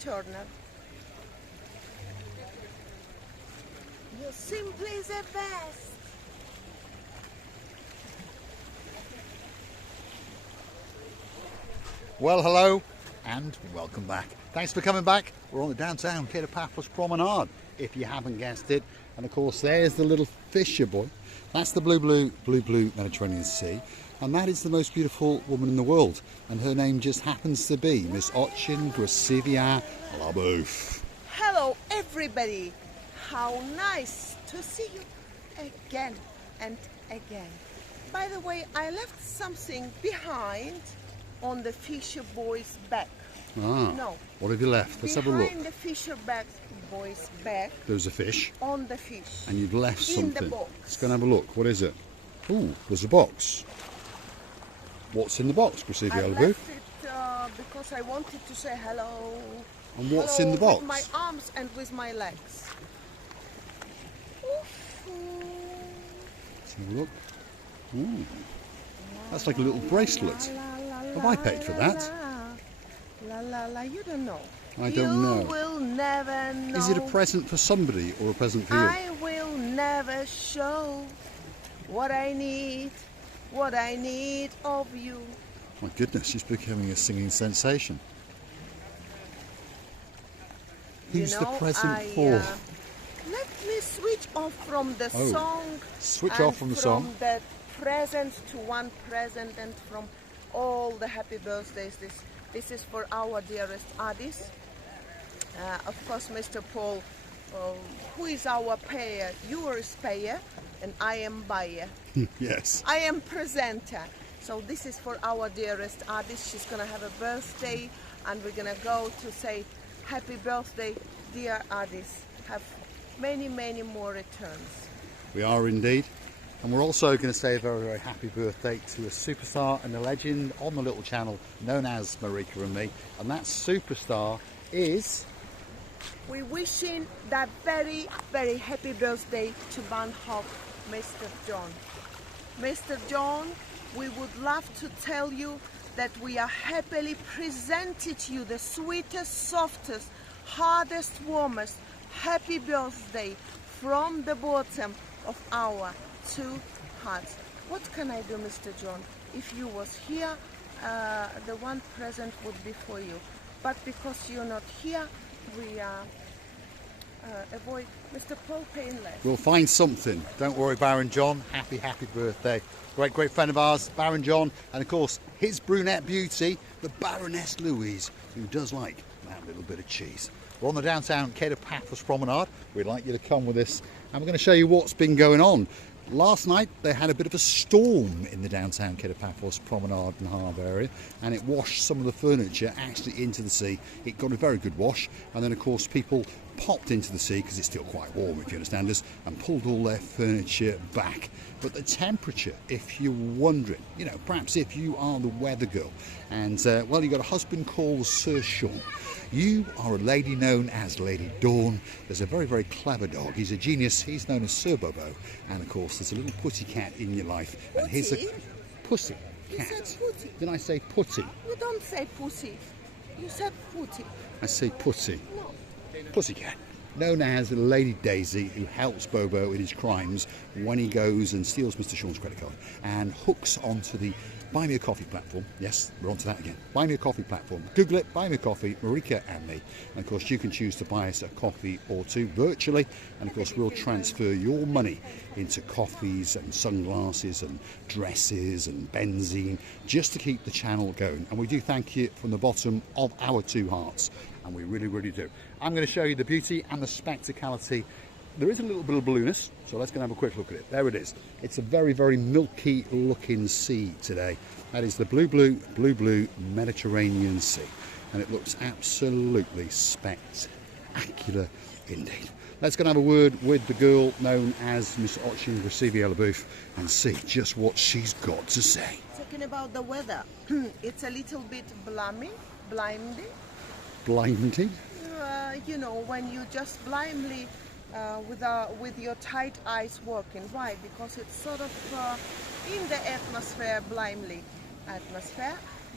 Turner. You're simply the best. Well, hello and welcome back. Thanks for coming back. We're on the downtown Kato Paphos Promenade, if you haven't guessed it. And of course, there's the little fisher boy. That's the blue Mediterranean Sea. And that is the most beautiful woman in the world. And her name just happens to be Miss Ochin Gracivia Labouf. Hello, everybody. How nice to see you again and again. By the way, I left something behind on the fisher boy's back. Ah, no. What have you left? Let's have a look. Behind the fisher boy's back. There's a fish. On the fish. And you've left something. In the box. Let's go and have a look. What is it? Ooh, there's a box. What's in the box, Gracivia I Labouf? left it because I wanted to say hello. And what's hello in the box? With my arms and with my legs. Let's have a look. Ooh, that's like a little bracelet. Have I paid for that? La la la, you don't know. I don't know. You will never know. Is it a present for somebody or a present for you? I will never show what I need of you. My goodness, she's becoming a singing sensation. Who's the present for? Let me switch off from the song. Switch off from the song. From the present to one present and from all the happy birthdays. This is for our dearest artist. Of course, Mr. Paul, who is our payer. You are payer and I am buyer. Yes. I am presenter. So this is for our dearest artist. She's going to have a birthday and we're going to go to say happy birthday, dear artist. Have many, many more returns. We are indeed. And we're also going to say a very, very happy birthday to a superstar and a legend on the little channel known as Marika and me. And that superstar is... We're wishing that very, very happy birthday to Van Hoff, Mr. John. Mr. John, we would love to tell you that we are happily presented to you the sweetest, softest, hardest, warmest happy birthday from the bottom of our two hearts. What can I do, Mr. John? If you was here, the one present would be for you. But because you're not here, we avoid Mr. Paul Painless. We'll find something. Don't worry, Baron John. Happy, happy birthday. Great, great friend of ours, Baron John. And of course, his brunette beauty, the Baroness Louise, who does like that little bit of cheese. We're on the downtown Kato Paphos Promenade. We'd like you to come with us. And we're going to show you what's been going on. Last night they had a bit of a storm in the downtown Kato Paphos Promenade and Harbour area, and it washed some of the furniture actually into the sea. It got a very good wash, and then of course people popped into the sea because it's still quite warm, if you understand us, and pulled all their furniture back. But the temperature, if you're wondering, you know, perhaps if you are the weather girl and well, you've got a husband called Sir Sean. You are a lady known as Lady Dawn. There's a very, very clever dog. He's a genius. He's known as Sir Bobo. And of course, there's a little putty cat in your life. And here's a pussy cat. You said putty. Did I say putty? You don't say pussy. You said putty. I say putty. No. Pussy cat. Known as Lady Daisy, who helps Bobo in his crimes when he goes and steals Mr. Sean's credit card and hooks onto the Buy Me a Coffee platform. Yes, we're onto that again. Buy Me a Coffee platform. Google it, Buy Me a Coffee, Marika and me. And of course, you can choose to buy us a coffee or two virtually. And of course, we'll transfer your money into coffees and sunglasses and dresses and benzene just to keep the channel going. And we do thank you from the bottom of our two hearts. And we really, really do. I'm going to show you the beauty and the spectacality. There is a little bit of blueness, so let's go and have a quick look at it. There it is. It's a very, very milky looking sea today. That is the blue Mediterranean Sea. And it looks absolutely spectacular indeed. Let's go and have a word with the girl known as Miss Ochin Gracivia Labouf and see just what she's got to say. Talking about the weather, it's a little bit blinding. Blinding? You know, when you just blindly with your tight eyes working. Why? Because it's sort of in the atmosphere, blindly atmosphere,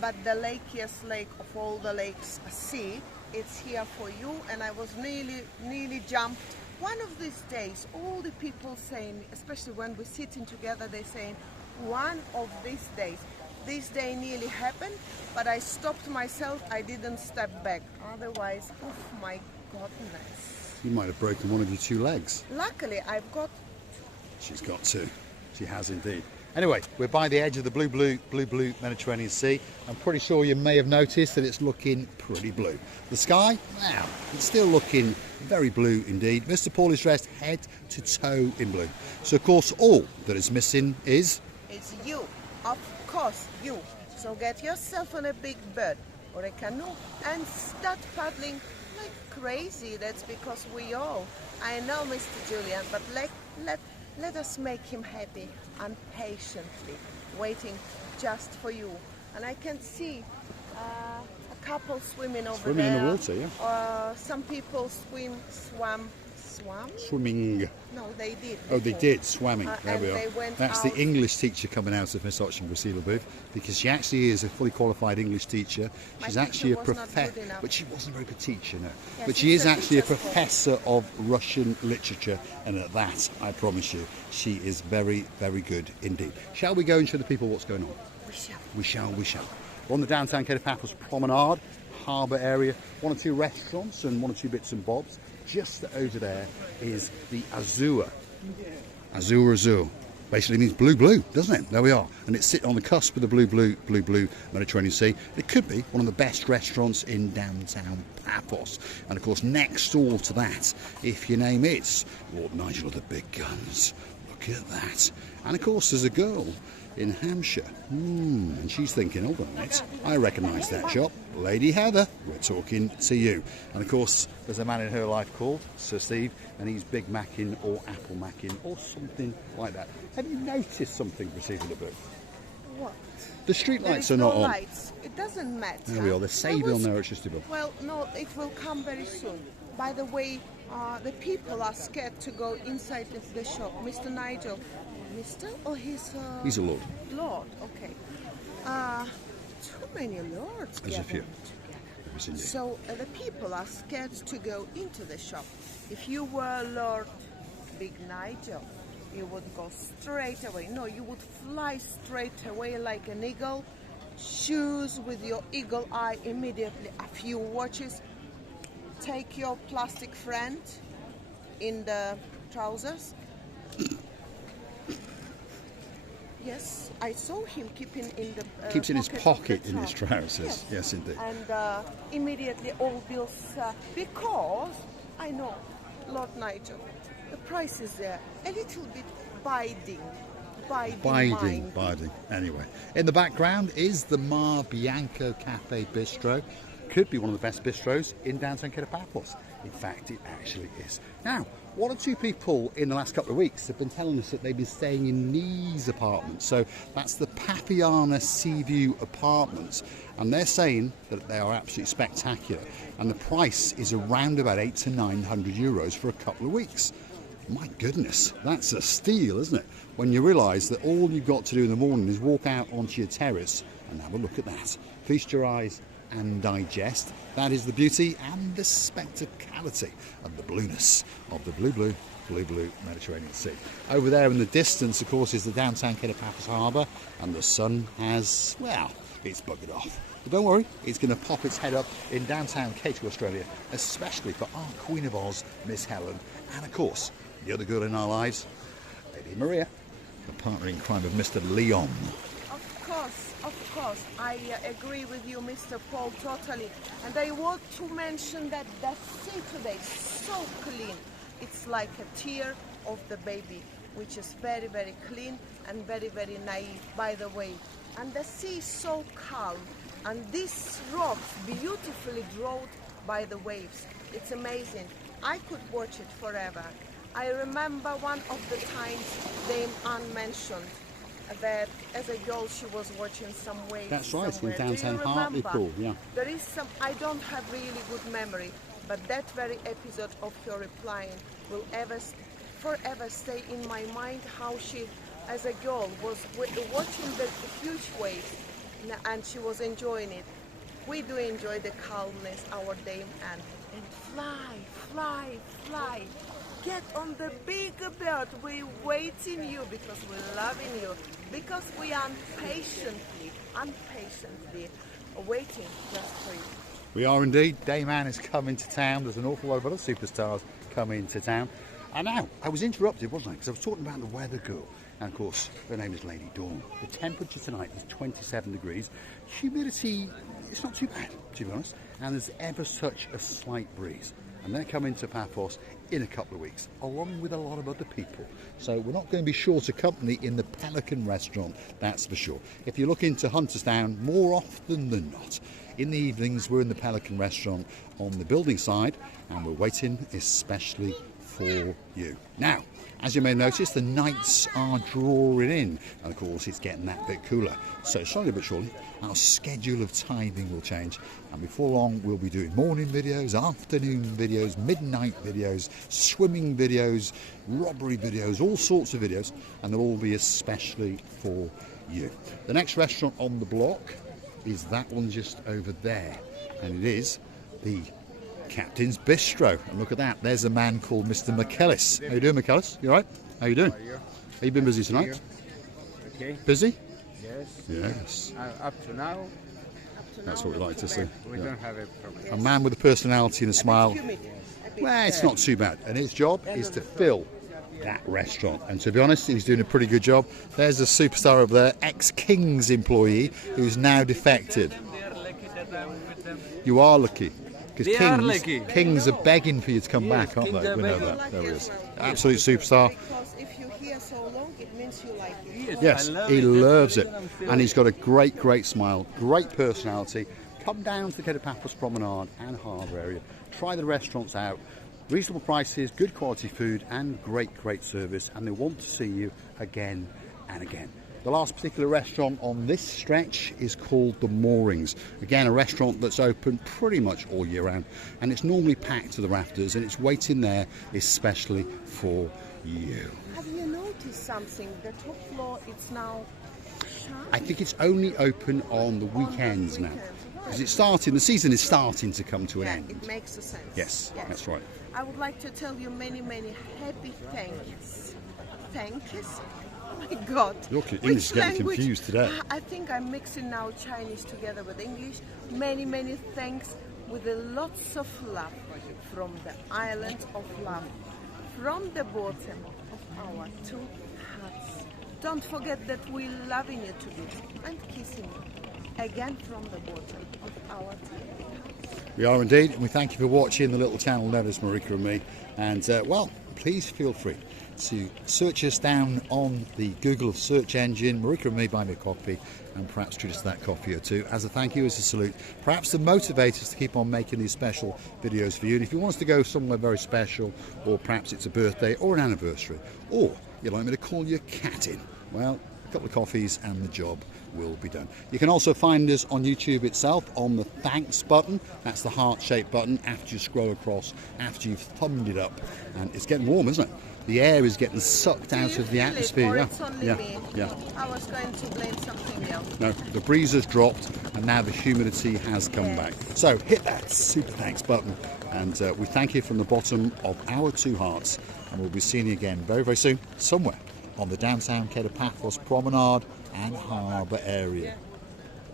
but the lakiest lake of all the lakes, sea, it's here for you, and I was nearly jumped. One of these days, all the people saying, especially when we're sitting together, they're saying, one of these days. This day nearly happened, but I stopped myself. I didn't step back. Otherwise, oh my goodness. You might have broken one of your two legs. Luckily, I've got... She's got two. She has indeed. Anyway, we're by the edge of the blue Mediterranean Sea. I'm pretty sure you may have noticed that it's looking pretty blue. The sky, now, it's still looking very blue indeed. Mr. Paul is dressed head to toe in blue. So, of course, all that is missing is... It's you. Of course, you. So get yourself on a big boat or a canoe and start paddling like crazy. That's because we all... I know, Mr. Julian, but let us make him happy and patiently waiting just for you. And I can see a couple swimming over Swimming there. in the water, yeah. Some people swam? Swimming. No, they did. Oh, they before. did, swimming. There And we they are. went That's out. the English teacher coming out of Miss Oching Gracila booth, because she actually is a fully qualified English teacher. My She's actually a teacher was not professor, good enough. but she wasn't a very good teacher, no. Yes, But she it's is a actually a teacher's fault. professor of Russian literature, and at that, I promise you, she is very, very good indeed. Shall we go and show the people what's going on? We shall. We shall. We're on the downtown Kato Paphos Promenade, harbour area, one or two restaurants and one or two bits and bobs. Just over there is the Azure. Azure. Basically means blue, doesn't it? There we are. And it's sitting on the cusp of the blue Mediterranean Sea. It could be one of the best restaurants in downtown Paphos. And of course, next door to that, if your name is Lord Nigel of the Big Guns, look at that. And of course, there's a girl in Hampshire. And she's thinking, hold on a minute, I recognise that shop. Lady Heather, we're talking to you. And of course, there's a man in her life called Sir Steve, and he's Big Mackin or Apple Mackin or something like that. Have you noticed something receiving the booth? What? The street There lights is are not no on. lights. It doesn't matter. There we are, they're saving on their electricity bill. Well, no, it will come very soon. By the way, the people are scared to go inside the shop. Mr. Nigel, Mr. or he's He's a lord. Lord, okay. Too many lords. There's a few. gathered together. There is indeed. So the people are scared to go into the shop. If you were Lord Big Nigel, you would go straight away. No, you would fly straight away like an eagle. Shoes with your eagle eye immediately. A few watches. Take your plastic friend in the trousers. Yes, I saw him keeping in the Keeps in his of the pocket in his top. trousers. Yes, indeed. And immediately all bills, because I know, Lord Nigel, the price is there a little bit biding. Biding. Anyway, in the background is the Mar Bianco Cafe Bistro. Could be one of the best bistros in downtown Kato Paphos. In fact, it actually is. Now, one or two people in the last couple of weeks have been telling us that they've been staying in these apartments. So that's the Papiana Seaview apartments. And they're saying that they are absolutely spectacular. And the price is around about 800 to 900 euros for a couple of weeks. My goodness, that's a steal, isn't it? When you realise that all you've got to do in the morning is walk out onto your terrace and have a look at that. Feast your eyes and digest. That is the beauty and the spectacality and the blueness of the blue Mediterranean Sea. Over there in the distance, of course, is the downtown Kato Paphos harbour, and the sun has, well, it's buggered off. But don't worry, it's going to pop its head up in downtown Kato, Australia, especially for our Queen of Oz, Miss Helen, and of course, the other girl in our lives, Lady Maria, the partner in crime of Mr. Leon. Of course, I agree with you, Mr. Paul, totally. And I want to mention that the sea today is so clean. It's like a tear of the baby, which is very, very clean and very, very naive, by the way. And the sea is so calm. And these rocks beautifully drawn by the waves. It's amazing. I could watch it forever. I remember one of the times Dame Anne mentioned that as a girl she was watching some waves. That's right, somewhere. in downtown Do you remember? Hartlepool, yeah. There is some, I don't have really good memory, but that very episode of her replying will forever stay in my mind, how she, as a girl, was watching the huge waves and she was enjoying it. We do enjoy the calmness, our day, and fly, fly, fly. Get on the big bird. We're waiting you because we're loving you, because we are impatiently waiting just for you. We are indeed. Dayman is coming to town. There's an awful lot of other superstars coming to town. And now, I was interrupted, wasn't I? Because I was talking about the weather girl. And of course, her name is Lady Dawn. The temperature tonight is 27 degrees. Humidity, it's not too bad, to be honest. And there's ever such a slight breeze. And they're coming to Paphos in a couple of weeks, along with a lot of other people. So we're not going to be short of company in the Pelican restaurant, that's for sure. If you're looking to hunt us down, more often than not, in the evenings we're in the Pelican restaurant on the building side, and we're waiting especially for you. Now, as you may notice, the nights are drawing in, and of course it's getting that bit cooler. So slowly but surely, our schedule of timing will change, and before long we'll be doing morning videos, afternoon videos, midnight videos, swimming videos, robbery videos, all sorts of videos, and they'll all be especially for you. The next restaurant on the block is that one just over there, and it is the Captain's Bistro. And look at that, there's a man called Mr. McKellis. How you doing, McKellis? You all right? How you doing? How are you? Have you been busy tonight? Okay. Busy? Yes. Yes. Up to now, That's what we like to see. we Yeah. don't have a problem. A man with a personality and a smile. Well, it's not too bad. And his job is to fill that restaurant. And to be honest, he's doing a pretty good job. There's a superstar over there, ex-King's employee, who's now defected. You are lucky. Because Kings are begging for you to come back, aren't they? We know that. There he is. Absolute superstar. Because if you're here so long, it means you like it. Yes, he loves it. And he's got a great, great smile, great personality. Come down to the Kato Paphos Promenade and Harbour area. Try the restaurants out. Reasonable prices, good quality food, and great, great service. And they want to see you again and again. The last particular restaurant on this stretch is called The Moorings. Again, a restaurant that's open pretty much all year round, and it's normally packed to the rafters, and it's waiting there especially for you. Have you noticed something? The top floor, it's now shut. I think it's only open on the weekends now, because it's starting. The season is starting to come to an end. It makes a sense. Yes, that's right. I would like to tell you many, many happy thanks. Thanks? Oh my God. Look, English is getting confused today. I think I'm mixing now Chinese together with English. Many, many thanks with lots of love from the island of love, from the bottom of our two hearts. Don't forget that we're loving you to bits and kissing you again from the bottom of our two hearts. We are indeed, and we thank you for watching the little channel known as Marika and me. And well, please feel free to search us down on the Google search engine, Marika and me, buy me a coffee, and perhaps treat us to that coffee or two as a thank you, as a salute, perhaps to motivate us to keep on making these special videos for you. And if you want us to go somewhere very special, or perhaps it's a birthday or an anniversary, or you'd like me to call your cat in, well, a couple of coffees and the job will be done. You can also find us on YouTube itself on the thanks button. That's the heart-shaped button after you scroll across, after you've thumbed it up. And it's getting warm, isn't it? The air is getting sucked out of the atmosphere. It's only me? Yeah. I was going to blame something else. No, the breeze has dropped and now the humidity has come back. So hit that super thanks button, and we thank you from the bottom of our two hearts, and we'll be seeing you again very, very soon, somewhere on the downtown Kato Paphos Promenade and Harbour area.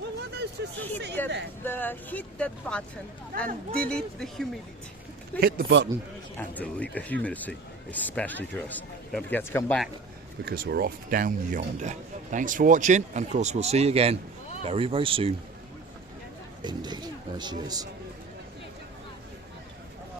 Well, what else just hit that button and delete the humidity. Hit the button and delete the humidity, especially for us. Don't forget to come back, because we're off down yonder. Thanks for watching, and of course we'll see you again very, very soon. Indeed. There she is.